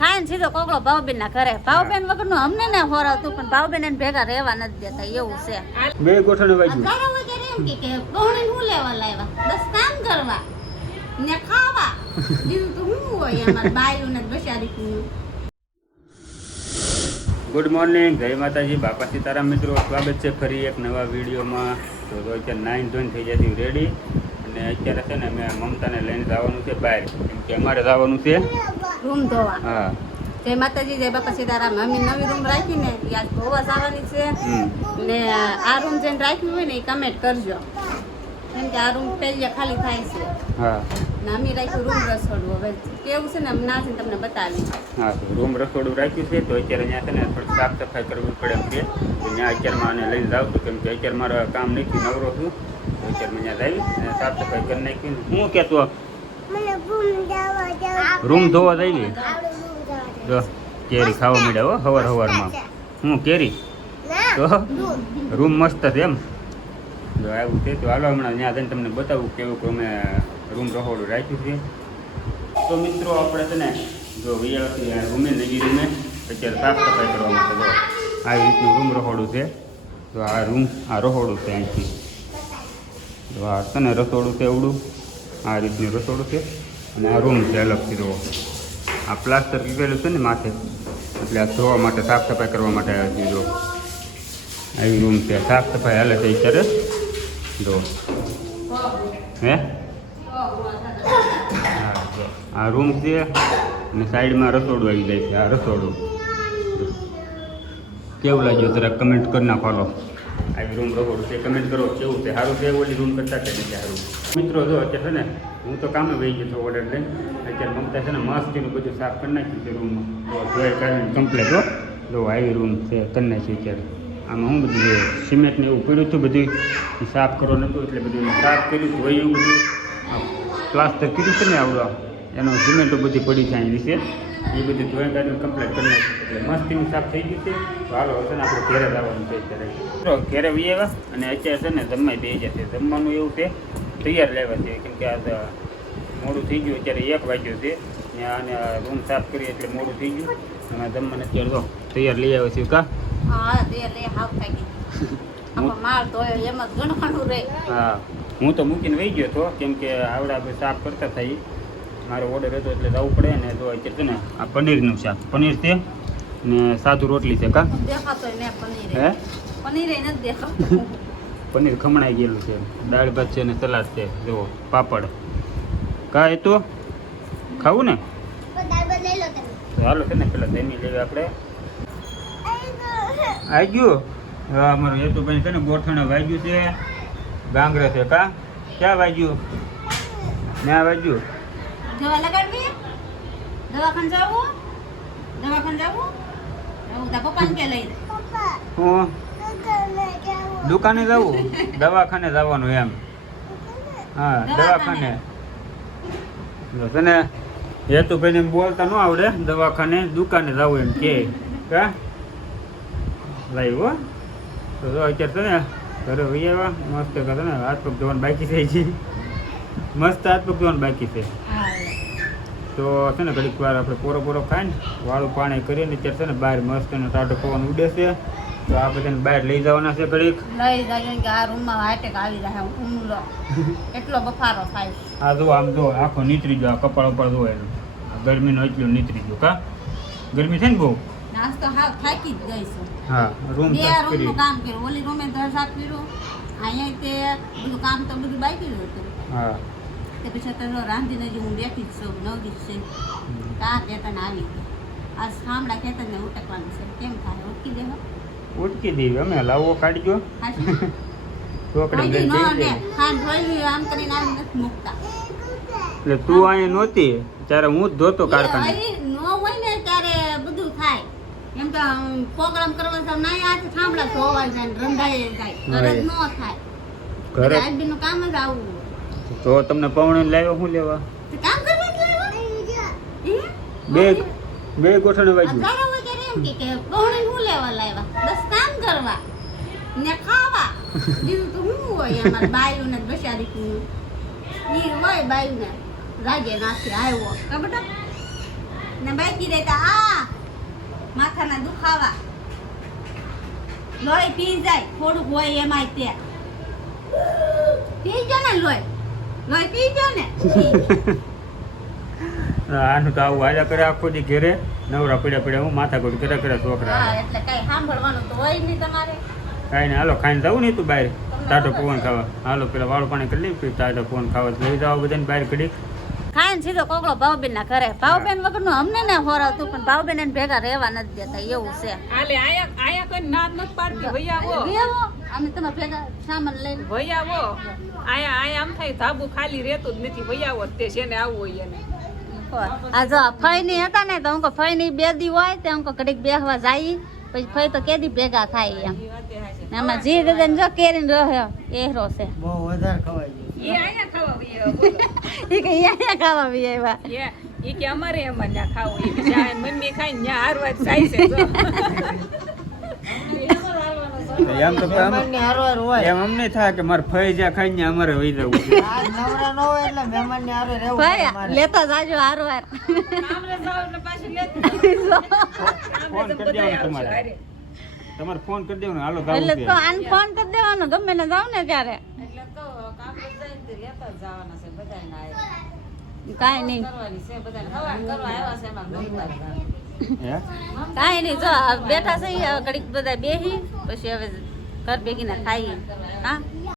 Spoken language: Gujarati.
ખાઈને સીધો કોકડો ભાવબેન ના ઘરે. ભાવબેન વગરનું અમને ને હોરાવતું, પણ ભાવબેન એને ભેગા રહેવા નથી દેતા, એવું છે. બે ગોઠણ વાગ્યું. અત્યારે હોય ત્યારે એમ કે બહુણી શું લેવા લાવ્યા, બસ કામ કરવા ને ખાવા, બીજું તો શું હોય અમારે બાયું ને બસારી. ગુડ મોર્નિંગ, જય માતાજી, બાપા સીતારામ. મિત્રો, સ્વાગત છે ફરી એક નવા વિડીયોમાં. તો અત્યારે 9 ધોઈને થઈ જતી રેડી, અને અત્યારે છે ને મેં મમતાને લઈને જવાનું છે બહાર, કેમ કે અમારે જવાનું છે રૂમ ધોવા. હા, જય માતાજી, જય બાપા સીતારામ. અમે નવી રૂમ રાખી ને આજ ધોવા જવાની છે, ને આ રૂમ જેને રાખ્યું હોય ને એ કમેન્ટ કરજો, કેમ કે આ રૂમ પહેલી ખાલી થાય છે. હા, ને અમે રાખ્યું રૂમ રસોડું. હવે કેવું છે ને અમને ના તમને બતાવી. હા, તો રૂમ રસોડું રાખ્યું છે. તો અત્યારે ત્યાં છે ને થોડી સાફ સફાઈ કરવી પડે એમ છે. તો ત્યાં અત્યારમાં આને લઈને જાઉં છું, કેમ કે અત્યારે મારે કામ નથી, નવરો છું. તો અત્યારે ત્યાં આવી અને સાફ સફાઈ કરી નાખી. હું કહેતો રૂમ ધોવા જઈએ. જો કેરી ખાવા મળ્યા હો હવારમાં. હું કેરી તો રૂમ મસ્ત છે એમ. જો આવું છે. તો હાલો હમણાં ત્યાં જઈને તમને બતાવું કેવું કે અમે રૂમ રહોડું રાખ્યું છે. તો મિત્રો આપણે છે ને જો વૈયાથી રૂમે નવી રૂમે અત્યારે સાફ સફાઈ કરવા માટે જો આવી રીતનું રૂમ રહોડું છે. તો આ રૂમ આ રહોડું છે અહીંથી. તો આ છે ને રસોડું છે એવડું, આ રીતનું રસોડું છે, અને આ રૂમ છે અલગથી. જો આ પ્લાસ્ટર કીધેલું છે ને માથે, એટલે આ ધોવા માટે સાફ સફાઈ કરવા માટે આવ્યા છે. જો આવી રૂમ છે, સાફ સફાઈ હાલે છે અત્યારે. જો હે આ રૂમ છે, અને સાઈડમાં રસોડું આવી જાય છે. આ રસોડું કેવું લાગ્યું જરા કમેન્ટ કરી નાખો. આવી રૂમ રસોડું છે, કમેન્ટ કરો કેવું છે, સારું છે ઓલી રૂમ કરતા કે નથી સારું. મિત્રો જો અત્યારે છે ને હું તો કામે વહી ગયો છું ઓર્ડર લઈને. અત્યારે મમતા છે ને મસ્તીનું બધું સાફ કરી નાખ્યું છે રૂમમાં. જોઈ કરીને કમ્પ્લેટ હો. જો આવી રૂમ છે કરી નાખ્યું અત્યારે. આમાં હું બધું સિમેન્ટને એવું પીડ્યું હતું, બધું સાફ કરો નહોતું, એટલે બધું સાફ કર્યું ધોયું બધું. પ્લાસ્ટર કર્યું છે ને આવડો એનો સિમેન્ટો બધી પડી છે અહીં વિશે, એ બધી ધોઈ કાઢીને કમ્પ્લીટ કરી નાખ્યું. એટલે મસ્તીનું સાફ થઈ ગયું છે. તો હાલો છે ને આપણે ઘેરે જવાનું છે અત્યારે. તો ઘેરે વી આવ્યા, અને અત્યારે છે ને જમવા બે જશે. જમવાનું એવું છે તૈયાર લેવા છે, કેમ કે આ મોડું થઈ ગયું. અત્યારે 1 વાગ્યો છે, અને રૂમ સાફ કરી એટલે મોડું થઈ ગયું. અને જમવાને અત્યારે તો તૈયાર લઈ આવ્યો છે. કા હા હું તો મૂકીને વહી ગયો હતો, કેમ કે આવડા આપણે સાફ કરતા થઈ. મારો ઓર્ડર હતો એટલે જવું પડે ને. તો અત્યારે છે ને આ પનીરનું શાક, પનીર છે ને સાદું રોટલી છે. કા હે પનીર ખમણાઈ ગયેલું છે, દાળ ભાત છે ને સલાડ છે. જુઓ પાપડ. કા એ તો ખાવું ને તો હાલો છે ને પેલા જમી લેવી આપણે. આવી ગયું. હા, અમારું હેતુભાઈ છે ને ગોઠણે વાગ્યું છે, ગાંગરે છે. કા ક્યાં વાગ્યું? ત્યાં વાગ્યું. દવા લગાડવી, દવાખાને જાવું, દવાખાને જાવું. પપ્પાને કે લઈ હું દુકાને જવું, દવાખાને જવાનું એમ. હા, દવાખાને છે ને હેતુભાઈને બોલતા ન આવડે, દવાખાને દુકાને જવું એમ કે. કા લાવ્યો. તો જો અત્યારે છે ને ઘરે વહી આવ્યા. મસ્ત કરે ને હાથ પગ ધોવાનું બાકી થઈ છે. મસ્ત હાથ પગ ધોવાનું બાકી છે. તો છે ને ઘડીક વાર આપણે પોરો ખાઈને વાળું પાણી કરીને અત્યારે છે ને બહાર મસ્ત એનો ટાઢો પવન ઉડે છે. તો આપણે તેને બહાર લઈ જવાના છે. ઘડીક લઈ જાય કે આ રૂમમાં હાટેક આવી જાય ઉમલો એટલો બફારો થાય. આ જો આમ જો આખો નીતરી ગયો, કપાળ ઉપર જોયેલું ગરમીનો એટલું નીતરી ગયો. કા ગરમી છે ને બહુ. નાસ્તો હાવ થાકી જ ગઈ છું. હા, રૂમ સાફ કરી. રૂમનું કામ કર્યું, ઓલી રૂમે ઘર સાફ કર્યું, અહીંયા તે બધું કામ તો બધું બાકી હતું. હા, તે પછી તો રાંધીને જ હું બેઠી જ છું, નવરી જ છે. કા કેતન આવી આ સાંભળા કેતનને ઉટકવાનું છે. કેમ થાય ઉટકી દેવો? ઉટકી દેવી અમે લાવો કાઢજો. છોકરી આમ કરીને આવી નથી મૂકતા. એટલે તું અહીંયા નહોતી ત્યારે હું જ ધોતો કારખાને. ન હોય ને ત્યારે બધું થાય. એમ તો પ્રોગ્રામ કરવા તો ના આ સાંભળા ધોવાય જાય, રંધાઈ જાય, ઘરે જ ન થાય. ઘરે આજનું કામ જ આવું. તો તમને પૌણે લાવ્યો શું લેવા? કામ કરવા જ લાવ્યો. બે ગોઠણ વાગ્યું. કે પૌણે શું લેવા લાવ્યા? બસ કામ કરવા ને ખાવા, બીજું તો શું હોય અમારે બાયું ને બસારી ઈ હોય. બાયું ને રાગે નાખી આવ્યો કા બેટા ને બાકી રહેતા આ માથાના દુખાવા લોહી પી જાય થોડુંક હોય એમાંય તે પી જો ને લોહી પી જો ને આનું તો આવું હાલ્યા કરે આખો દી ઘેરે નવરા પડ્યા હું માથા ગોળ કર્યા છોકરા હા એટલે કઈ સાંભળવાનું તો હોય નહીં તમારે કાંઈ નહીં હાલો ખાઈને જવું નહીં તું બહાર ટાટો પવન ખાવા હાલો પેલા વાળું પાણી કરી લઈ પછી ટાટો પવન ખાવા લઈ જાઓ બધાને બહાર ઘડી ખાઈને સીધો કોકડો ભાવબેન ના ઘરે ભાવબેન વગરનું અમને ને હોરાવતું પણ ભાવબેન એને ભેગા રહેવા નથી દેતા એવું છે આલે આયા કોઈ નાદ નથી પાડતી ભૈયાવો રેવો અમે તમે ભેગા સામાન લઈને ભૈયાવો આયા આમ થાય ધાબુ ખાલી રહેતું જ નથી ભૈયાવો જ તે છે ને આવવું હોય એને આ જો ફઈ ની હતા ને તો હું ફઈ ની બે દી હોય તો હું ઘડીક બેહવા જાય પછી ફઈ તો કેદી ભેગા થાય એમ એમાં જી દે જો કેરીને રહ્યો એહરો છે બહુ વધારે ખવાય એ આયા ખાવા ભૈયા બોલો ઈ કે અહીંયા ખાવા બી આવ્યા એ કે અમારે એમાં ના ખાવું એ જ્યાં મમ્મી ખાઈને ત્યાં હારવા જ થાય છે જો એમ તો મહેમાનની હારવાર હોય એમ અમને થાય કે મારે ફઈ જ્યાં ખાઈને અમારે વહી જવું છે આજ નવરા ન હોય એટલે મહેમાનની હારે રહેવું પડે ભાઈ મારે. લેતો જાજો હારવાર કામરે જાવ એટલે પાછું લેતી ફોન કરી દેવાનો તમારે તમારે ફોન કરી દેવાનો હાલો એટલે જાવું તો છે આને ફોન કરી દેવાનો ગમે ને જાવ ને ત્યારે એટલે તો કામરે જઈને રહેતા જ જવાના છે બધાને કાંઈ નહીં કરવાની છે બધાને હવાન કરવા આવ્યા છે એમાં ગમતા જ હે કાંઈ નહીં જો આ બેઠા છે ઘડીક બધા બેહી પછી હવે ઘર ભેગીને ખાઈએ હા